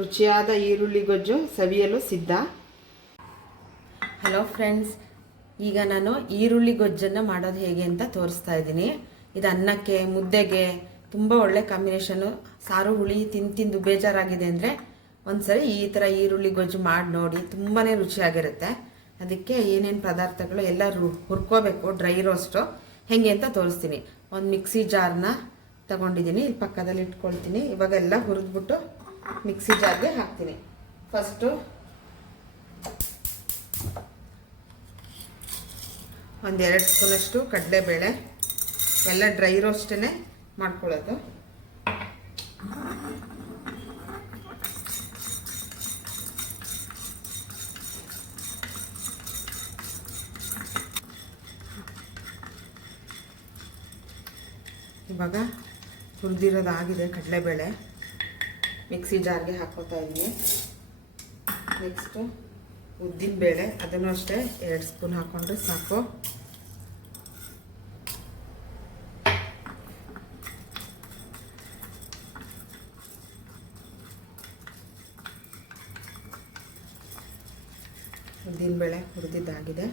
ರುಚಿಯಾದ ಈರುಳ್ಳಿ ಗೊಜ್ಜು ಸವಿಯಲು ಸಿದ್ಧ. ಹಲೋ ಫ್ರೆಂಡ್ಸ್, ಈಗ ನಾನು ಈರುಳ್ಳಿ ಗೊಜ್ಜನ್ನು ಮಾಡೋದು ಹೇಗೆ ಅಂತ ತೋರಿಸ್ತಾ ಇದ್ದೀನಿ. ಇದು ಅನ್ನಕ್ಕೆ, ಮುದ್ದೆಗೆ ತುಂಬ ಒಳ್ಳೆ ಕಾಂಬಿನೇಷನು. ಸಾರು ಹುಳಿ ತಿಂದು ಬೇಜಾರಾಗಿದೆ ಅಂದರೆ ಒಂದ್ಸರಿ ಈ ಥರ ಈರುಳ್ಳಿ ಗೊಜ್ಜು ಮಾಡಿ ನೋಡಿ, ತುಂಬಾ ರುಚಿಯಾಗಿರುತ್ತೆ. ಅದಕ್ಕೆ ಏನೇನು ಪದಾರ್ಥಗಳು ಎಲ್ಲ ಹುರ್ಕೋಬೇಕು. ಡ್ರೈ ರೋಸ್ಟು ಹೇಗೆ ಅಂತ ತೋರಿಸ್ತೀನಿ. ಒಂದು ಮಿಕ್ಸಿ ಜಾರ್ನ ತಗೊಂಡಿದ್ದೀನಿ, ಇಲ್ಲಿ ಪಕ್ಕದಲ್ಲಿ ಇಟ್ಕೊಳ್ತೀನಿ. ಇವಾಗ ಎಲ್ಲ ಹುರಿದ್ಬಿಟ್ಟು ಮಿಕ್ಸಿ ಜಾರ್ಗೆ ಹಾಕ್ತೀನಿ. ಫಸ್ಟು ಒಂದು 2 ಸ್ಪೂನಷ್ಟು ಕಡಲೆಬೇಳೆ, ಎಲ್ಲ ಡ್ರೈ ರೋಸ್ಟೇ ಮಾಡ್ಕೊಳ್ಳೋದು. ಇವಾಗ ಹುರಿದಿರೋದಾಗಿದೆ ಕಡಲೆಬೇಳೆ, ಮಿಕ್ಸಿ ಜಾರ್ಗೆ ಹಾಕೋತಾ ಇದ್ದೀನಿ. ನೆಕ್ಸ್ಟು ಉದ್ದಿನಬೇಳೆ, ಅದನ್ನು ಅಷ್ಟೇ 2 ಸ್ಪೂನ್ ಹಾಕ್ಕೊಂಡ್ರೆ ಸಾಕು. ಉದ್ದಿನಬೇಳೆ ಹುರಿದಿದ್ದಾಗಿದೆ.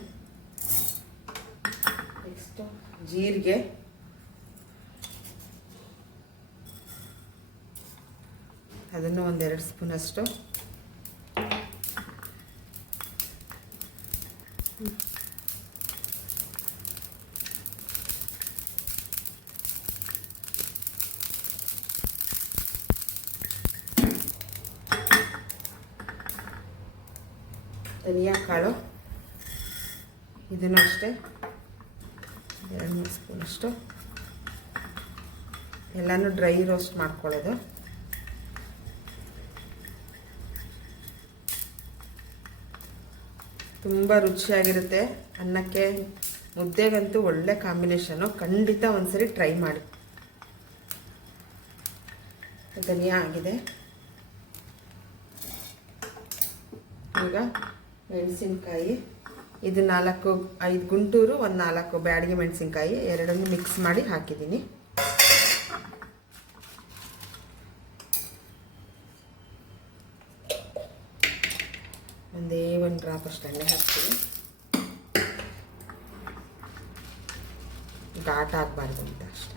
ನೆಕ್ಸ್ಟು ಜೀರಿಗೆ, ಅದನ್ನು ಒಂದು 2 ಸ್ಪೂನಷ್ಟು. ಧನಿಯಾ ಕಾಳು, ಇದನ್ನು ಅಷ್ಟೇ 2-3 ಸ್ಪೂನಷ್ಟು. ಎಲ್ಲನೂ ಡ್ರೈ ರೋಸ್ಟ್ ಮಾಡ್ಕೊಳ್ಳೋದು. ತುಂಬ ರುಚಿಯಾಗಿರುತ್ತೆ. ಅನ್ನಕ್ಕೆ, ಮುದ್ದೆಗಂತೂ ಒಳ್ಳೆ ಕಾಂಬಿನೇಷನು. ಖಂಡಿತ ಒಂದ್ಸರಿ ಟ್ರೈ ಮಾಡಿ. ಧನಿಯಾ ಆಗಿದೆ. ಈಗ ಮೆಣಸಿನ್ಕಾಯಿ, ಇದು 4-5 ಗುಂಟೂರು, ಒಂದು 4 ಬ್ಯಾಡಗಿ ಮೆಣಸಿನ್ಕಾಯಿ, ಎರಡನ್ನು ಮಿಕ್ಸ್ ಮಾಡಿ ಹಾಕಿದ್ದೀನಿ. ಒಂದೇ 1 ಡ್ರಾಪ್ ಅಷ್ಟು ಎಣ್ಣೆ ಹಾಕ್ತೀನಿ. ಘಾಟ್ ಆಗಬಾರ್ದು ಅಂತ ಅಷ್ಟೆ.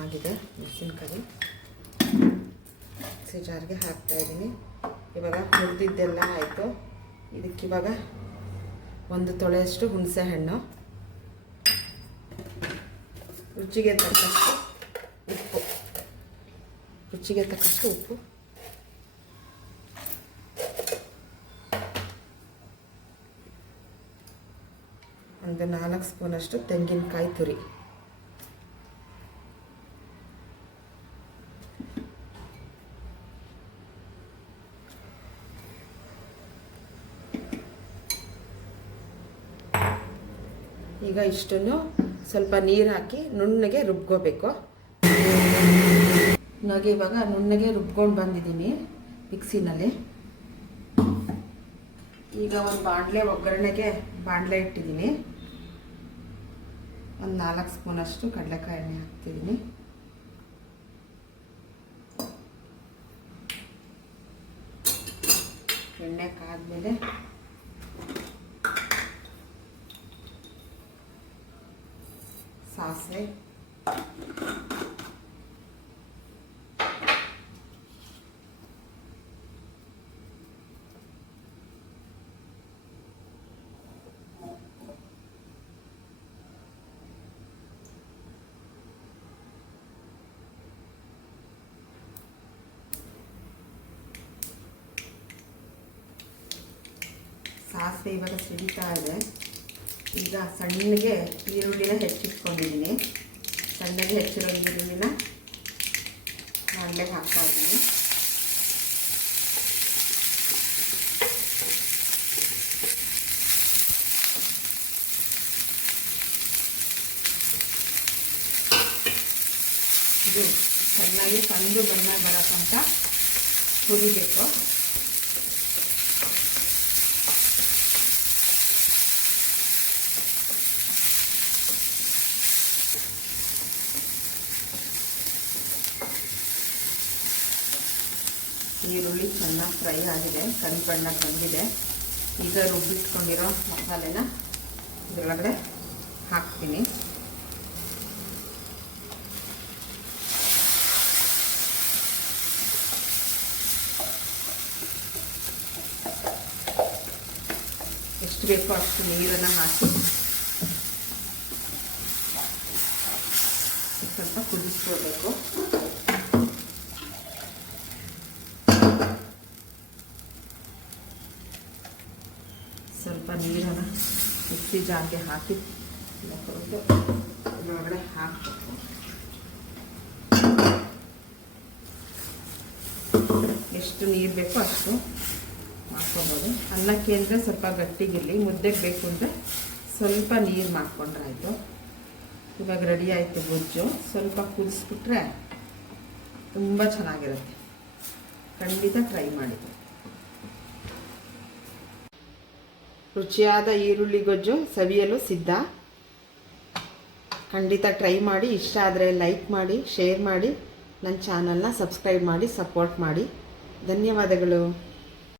ಆಗಿದೆ ಮೆಣಸಿನ್ಕಾಯಿ. ಮಿಕ್ಸಿ ಜಾರ್ಗೆ ಹಾಕ್ತಾ ಇದ್ದೀನಿ. ಇವಾಗ ಹುರಿದಿದ್ದೆಲ್ಲ ಆಯಿತು. ಇದಕ್ಕಿವಾಗ 1 ತೊಳೆಯಷ್ಟು ಹುಣಸೆ ಹಣ್ಣು, ರುಚಿಗೆ ತಕ್ಕಷ್ಟು ಉಪ್ಪು, ಒಂದು 4 ಸ್ಪೂನಷ್ಟು ತೆಂಗಿನಕಾಯಿ ತುರಿ, ಈಗ ಇಷ್ಟನ್ನು ಸ್ವಲ್ಪ ನೀರು ಹಾಕಿ ನುಣ್ಣಗೆ ರುಬ್ಕೋಬೇಕು. ನನಗೆ ಇವಾಗ ನುಣ್ಣಗೆ ರುಬ್ಕೊಂಡು ಬಂದಿದ್ದೀನಿ ಮಿಕ್ಸಿನಲ್ಲಿ. ಈಗ ಒಂದು ಒಗ್ಗರಣೆಗೆ ಬಾಣಲೆ ಇಟ್ಟಿದ್ದೀನಿ. ಒಂದು 4 ಸ್ಪೂನಷ್ಟು ಕಡಲೆಕಾಯಿ ಎಣ್ಣೆ ಹಾಕ್ತಿದ್ದೀನಿ. ಎಣ್ಣೆ ಕಾದ್ಮೇಲೆ ಸಾಸಿವೆ, ಸಾಸಿವೆ ಇವಾಗ ಸಿಡಿತಾ ಇದೆ. ಈಗ ಸಣ್ಣಗೆ ಈರುಳ್ಳಿನ ಹೆಚ್ಚಿಟ್ಕೊಂಡಿದ್ದೀನಿ. ಸಣ್ಣಗೆ ಹೆಚ್ಚಿರೋ ಈರುಳ್ಳಿನ ಬಾಣಲೆಗೆ ಹಾಕ್ತಾ ಇದ್ದೀನಿ. ಇದು ಚೆನ್ನಾಗಿ ಕಂದು ಬಣ್ಣ ಬರೋ ತನಕ ಹುರಿಬೇಕು. ಈರುಳ್ಳಿ ಚೆನ್ನಾಗಿ ಫ್ರೈ ಆಗಿದೆ, ಕರಿ ಬಣ್ಣಕ್ಕೆ ಬಂದಿದೆ. ಈಗ ರುಬ್ಬಿಟ್ಕೊಂಡಿರೋ ಮಸಾಲೆನ ಇದರೊಳಗಡೆ ಹಾಕ್ತೀನಿ. ಎಷ್ಟು ಬೇಕೋ ಅಷ್ಟು ನೀರನ್ನು ಹಾಕಿ ಸ್ವಲ್ಪ ಕುದಿಸ್ಕೋಬೇಕು. ಸ್ವಲ್ಪ ನೀರನ್ನು ಮಿಕ್ಸಿ ಜಾರ್ಗೆ ಹಾಕಿ ಒಳಗಡೆ ಹಾಕಬೇಕು. ಎಷ್ಟು ನೀರು ಬೇಕೋ ಅಷ್ಟು ಮಾಡ್ಕೊಬೋದು. ಅನ್ನಕ್ಕೆ ಅಂದರೆ ಸ್ವಲ್ಪ ಗಟ್ಟಿಗಿರಲಿ, ಮುದ್ದೆಗೆ ಬೇಕು ಅಂದರೆ ಸ್ವಲ್ಪ ನೀರು ಮಾಡ್ಕೊಂಡ್ರೆ ಆಯಿತು. ಇವಾಗ ರೆಡಿ ಆಯಿತು ಗೊಜ್ಜು. ಸ್ವಲ್ಪ ಕುದಿಸ್ಬಿಟ್ರೆ ತುಂಬ ಚೆನ್ನಾಗಿರುತ್ತೆ. ಖಂಡಿತ ಟ್ರೈ ಮಾಡಿ. ರುಚಿಯಾದ ಈರುಳ್ಳಿ ಗೊಜ್ಜು ಸವಿಯಲು ಸಿದ್ಧ. ಖಂಡಿತ ಟ್ರೈ ಮಾಡಿ. ಇಷ್ಟ ಆದರೆ ಲೈಕ್ ಮಾಡಿ, ಶೇರ್ ಮಾಡಿ, ನನ್ನ ಚಾನಲ್ನ ಸಬ್ಸ್ಕ್ರೈಬ್ ಮಾಡಿ, ಸಪೋರ್ಟ್ ಮಾಡಿ. ಧನ್ಯವಾದಗಳು.